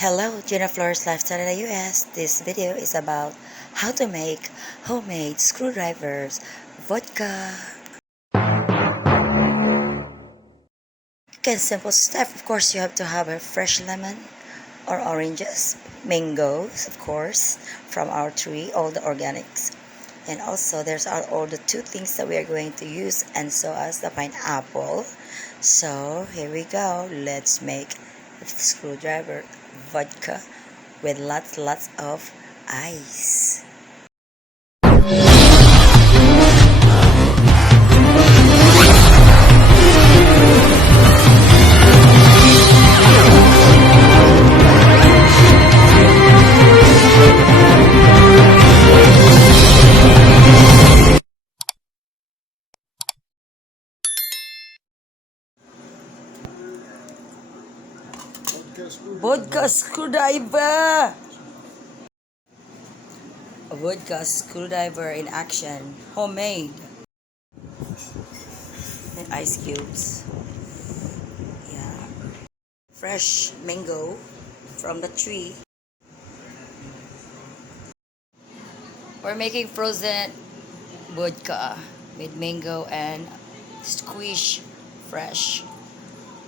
Hello, Gina Flores Lifestyle in the US. This video is about how to make homemade screwdrivers, vodka. Okay, simple step. Of course, you have to have a fresh lemon or oranges, mangoes, of course, from our tree, all the organics. And also, there's all the two things that we are going to use, and so as the pineapple. So, here we go. Let's make the screwdriver vodka with lots of ice. Vodka screwdriver! A vodka screwdriver in action. Homemade. And ice cubes. Yeah. Fresh mango from the tree. We're making frozen vodka with mango and squeeze fresh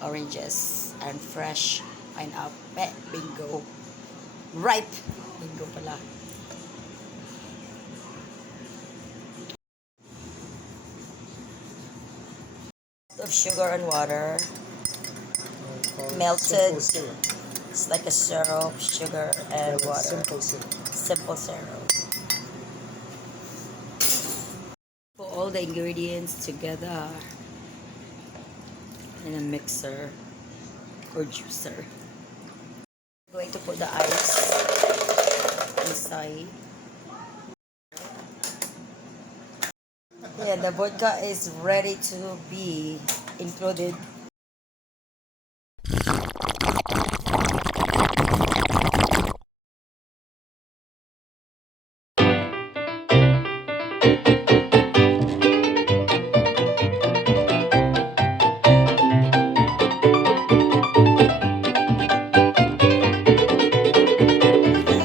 oranges and fresh pineapple. Bingo. Ripe. Bingo pala. Of sugar and water. Melted. It's like a syrup, sugar and water. Simple syrup. Put all the ingredients together in a mixer or juicer. I'm going to put the ice inside. Yeah, the vodka is ready to be included.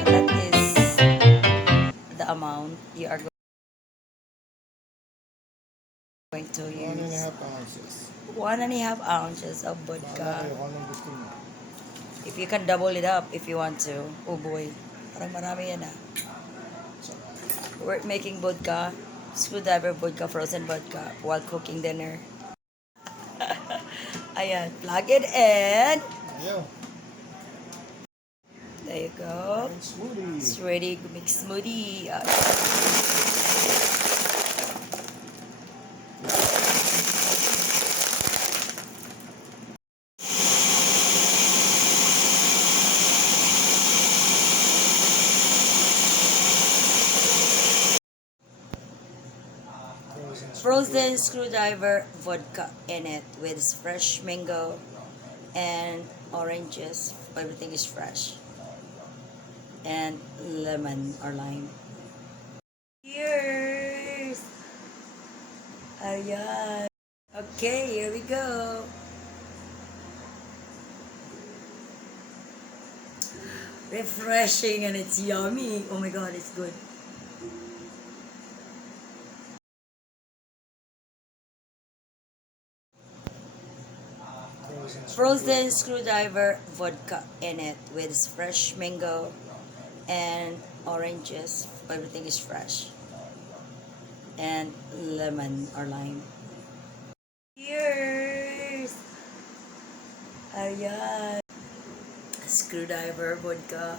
That is the amount you are going to use. 1.5 ounces. 1.5 ounces of vodka. If you can double it up if you want to. Oh boy, parang marami yan ah. We're making vodka, screwdriver vodka, frozen vodka while cooking dinner. Ayan, plug it in. Yeah. There you go. Smoothie. It's ready to make smoothie. Frozen screwdriver vodka in it with fresh mango and oranges. Everything is fresh. And lemon or lime. Cheers! Ayan. Okay, here we go. Refreshing and it's yummy. Oh my god, it's good. Frozen screwdriver vodka in it with fresh mango and oranges. Everything is fresh. And lemon or lime. Cheers! Ayan. Screwdriver vodka